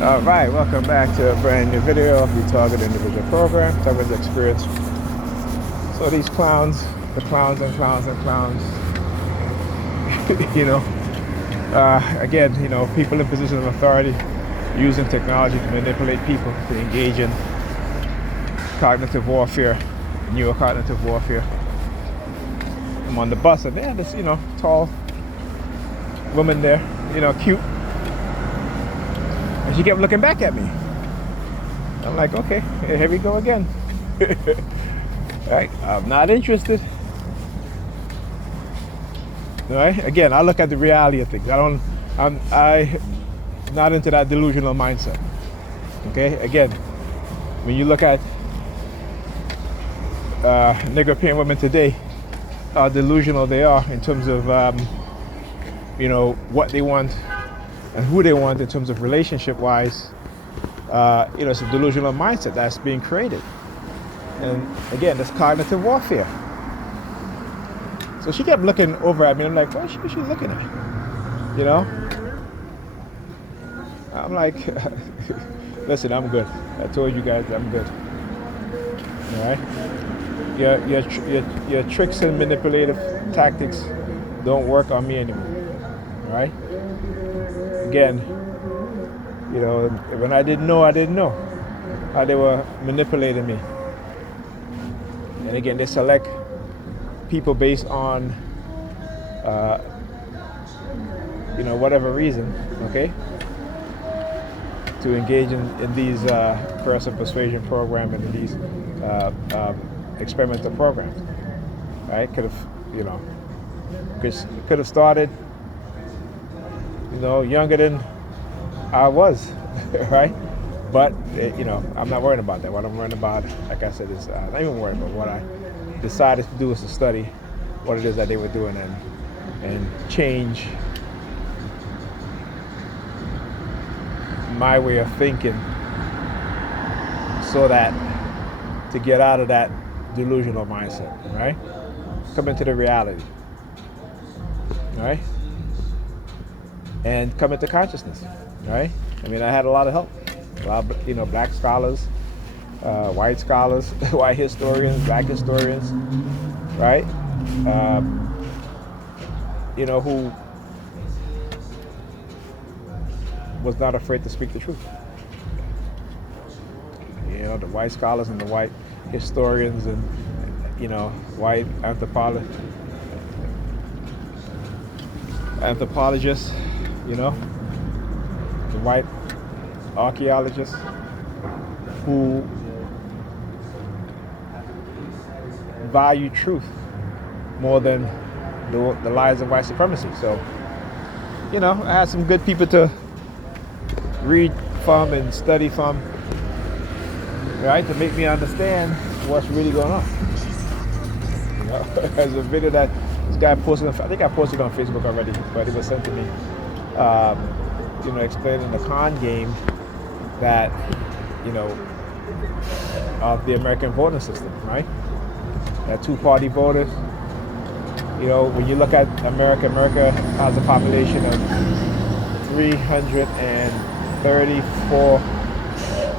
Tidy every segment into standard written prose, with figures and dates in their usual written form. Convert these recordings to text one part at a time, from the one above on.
All right, welcome back to a brand new video of the Target Individual Program, Target Experience. So these clowns, the clowns and clowns and clowns, you know, again, people in positions of authority using technology to manipulate people to engage in cognitive warfare, neurocognitive warfare. I'm on the bus and there's this, tall woman there, cute. And she kept looking back at me. I'm like, okay, here we go again. All right, I'm not interested. All right, again, I look at the reality of things. I'm not into that delusional mindset. Okay, again, when you look at Negro women today, how delusional they are in terms of, what they want and who they want in terms of relationship-wise. It's a delusional mindset that's being created. And again, it's cognitive warfare. So she kept looking over at me. I'm like, what is she looking at? I'm like, listen, I'm good. I told you guys I'm good. All right? Your tricks and manipulative tactics don't work on me anymore. All right? Again, when I didn't know how they were manipulating me. And again, they select people based on, whatever reason, okay, to engage in these coercive persuasion programs and these experimental programs, right? Could have started, younger than I was, right? But I'm not worried about that. What I'm worried about, like I said, is not even worried about what I decided to do is to study what it is that they were doing and change my way of thinking so that to get out of that delusional mindset, right? Come into the reality, right? And come into consciousness, right? I mean, I had a lot of help. A lot of, black scholars, white scholars, white historians, black historians, right? Who was not afraid to speak the truth. The white scholars and the white historians and, white anthropologists, the white archaeologists who value truth more than the lies of white supremacy. So, I had some good people to read from and study from, right, to make me understand what's really going on. There's a video that this guy posted, I think I posted on Facebook already, but it was sent to me, explaining the con game that, of the American voting system, right? That two-party voters. When you look at America has a population of 334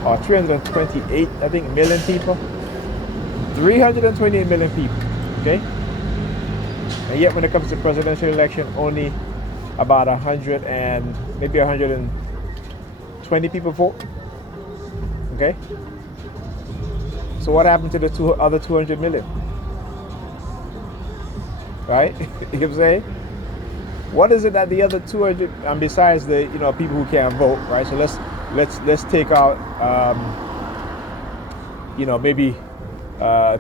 or 328, I think, million people. 328 million people, okay? And yet when it comes to presidential election, only about 100 and maybe 120 people vote, okay? So what happened to the other 200 million? Right? You know what I'm saying? What is it that the other 200, and besides the people who can't vote, right? So let's take out maybe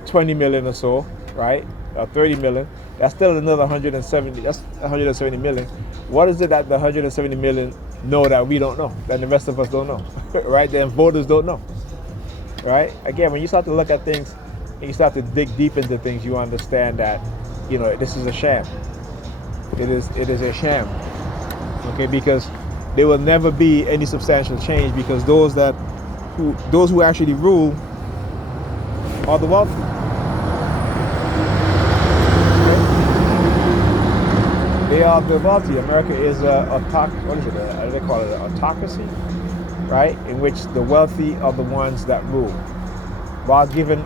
20 million or so, right? 30 million. That's still another 170. That's 170 million. What is it that the 170 million know that we don't know, that the rest of us don't know, right? Then voters don't know, right? Again, when you start to look at things and you start to dig deep into things, you understand that this is a sham. It is a sham, okay? Because there will never be any substantial change because those who actually rule are the wealthy. Okay? They are the wealthy. America is what do they call it? An autocracy. right? In which the wealthy are the ones that rule, while giving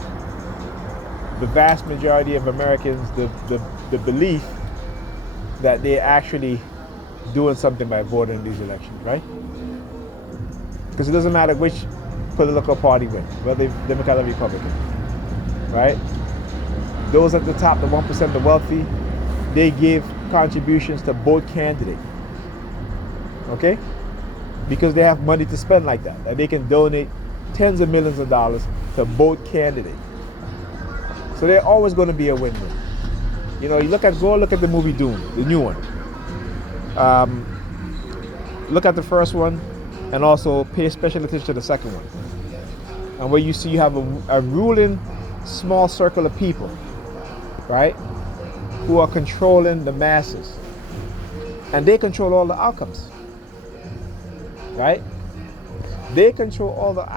the vast majority of Americans the belief that they're actually doing something by voting in these elections, right? Because it doesn't matter which political party wins, whether Democrat or Republican, right? Those at the top, the 1%, the wealthy, they give contributions to both candidates, okay? Because they have money to spend like that. And they can donate tens of millions of dollars to both candidates. So they're always going to be a win-win. You know, go look at the movie Doom, the new one. Look at the first one, and also pay special attention to the second one. And where you see you have a ruling small circle of people, right, who are controlling the masses. And they control all the outcomes, right? They control all the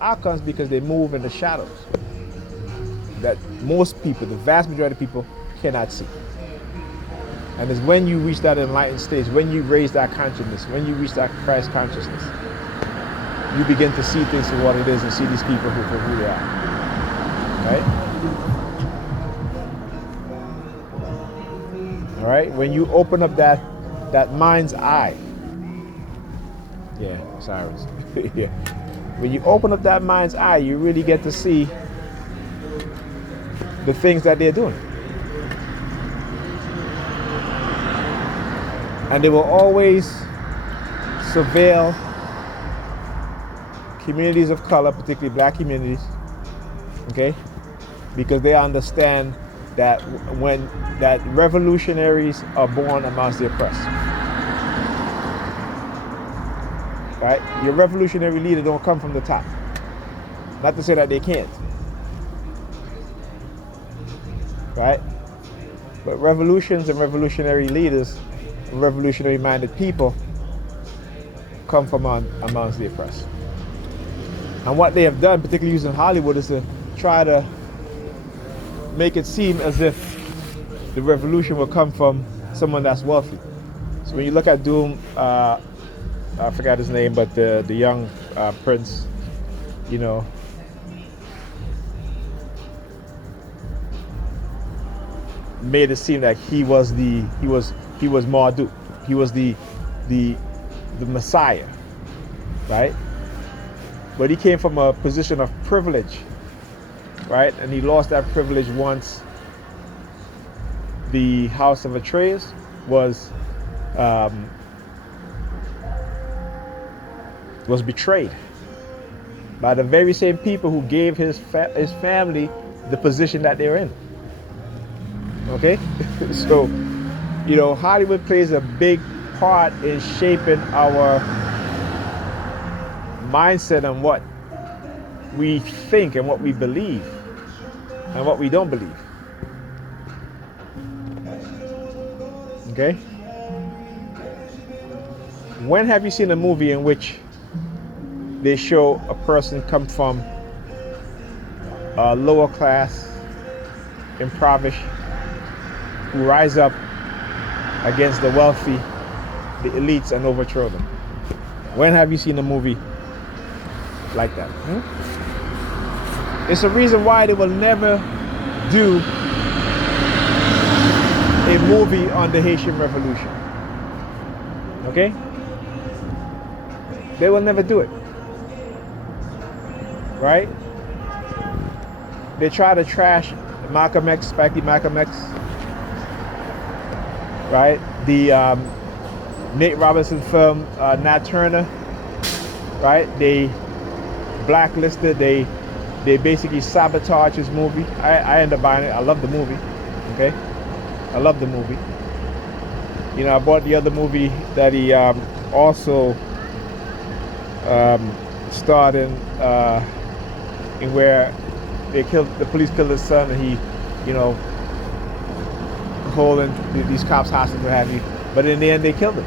outcomes because they move in the shadows that most people, the vast majority of people, cannot see. And it's when you reach that enlightened stage, when you raise that consciousness, when you reach that Christ consciousness, you begin to see things for what it is and see these people for who they are. Right? All right? When you open up that mind's eye. Yeah, Cyrus. Yeah. When you open up that mind's eye, you really get to see the things that they're doing. And they will always surveil communities of color, particularly black communities, okay? Because they understand that that revolutionaries are born amongst the oppressed. Right? Your revolutionary leader don't come from the top. Not to say that they can't. Right? But revolutions and revolutionary leaders, revolutionary minded people come from amongst the oppressed. And what they have done, particularly using Hollywood, is to try to make it seem as if the revolution will come from someone that's wealthy. So when you look at Doom, I forgot his name, but the young prince, you know, made it seem like he was Marduk. He was the Messiah, right? But he came from a position of privilege, right? And he lost that privilege once the House of Atreus was betrayed by the very same people who gave his family the position that they're in. Okay? So, you know, Hollywood plays a big part in shaping our mindset on what we think and what we believe and what we don't believe. Okay? When have you seen a movie in which they show a person come from a lower class, impoverished, who rise up against the wealthy, the elites, and overthrow them? When have you seen a movie like that? It's a reason why they will never do a movie on the Haitian Revolution. Okay? They will never do it. Right? They try to trash Malcolm X, Spike Malcolm X. Right? The Nate Robinson film, Nat Turner. Right? They blacklisted, they basically sabotage his movie. I end up buying it. I love the movie. Okay? I love the movie. You know, I bought the other movie that he also starred in where the police killed his son, and he, you know, holding these cops hostage, what have you. But in the end, they killed him,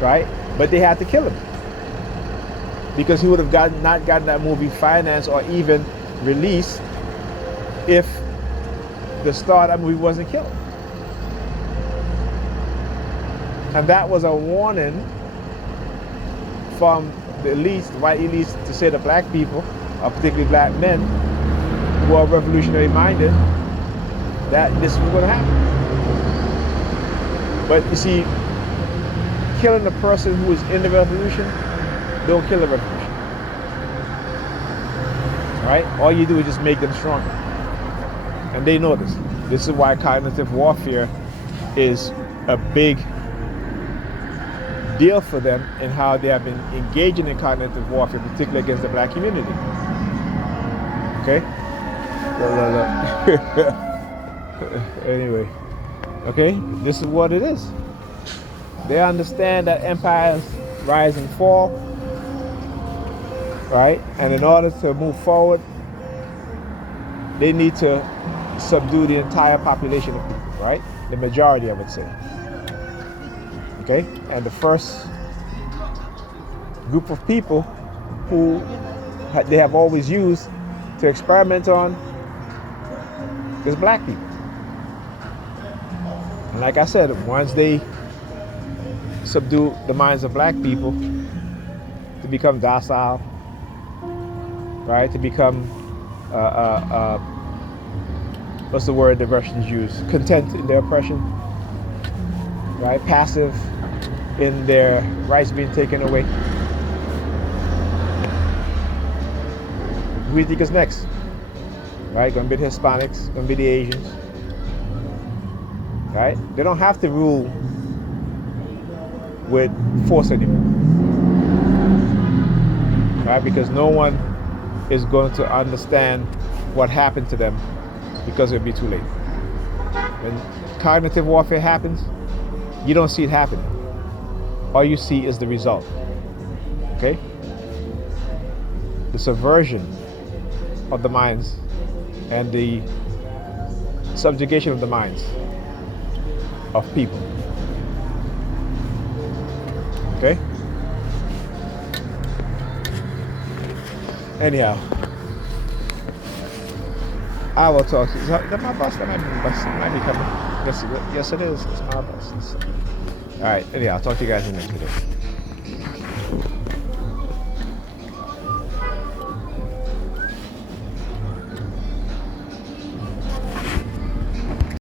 right? But they had to kill him because he would have not gotten that movie financed or even released if the star of that movie wasn't killed. And that was a warning from the elites, the white elites, to say to black people, or particularly black men who are revolutionary minded, that this was going to happen. But you see, killing the person who is in the revolution don't kill the revolution. Right? All you do is just make them stronger. And they know this. This is why cognitive warfare is a big deal for them, and how they have been engaging in cognitive warfare, particularly against the black community. Okay? Anyway, okay, this is what it is. They understand that empires rise and fall, right? And in order to move forward, they need to subdue the entire population of people, right? The majority, I would say. Okay? And the first group of people who they have always used to experiment on is black people. And like I said, once they subdue the minds of black people to become docile, right? To become, what's the word the Russians use? Content in their oppression, right? Passive in their rights being taken away. Who do you think is next? Right? Gonna be the Hispanics, gonna be the Asians. Right? They don't have to rule with force anymore. Right? Because no one is going to understand what happened to them, because it'll be too late. When cognitive warfare happens, you don't see it happening. All you see is the result. Okay? The subversion of the minds and the subjugation of the minds of people. Okay? Anyhow, I will talk to you. Is that my bus? That might be my bus. It might be coming. Yes, it is. It's my bus. All right. Anyhow, I'll talk to you guys in the next video.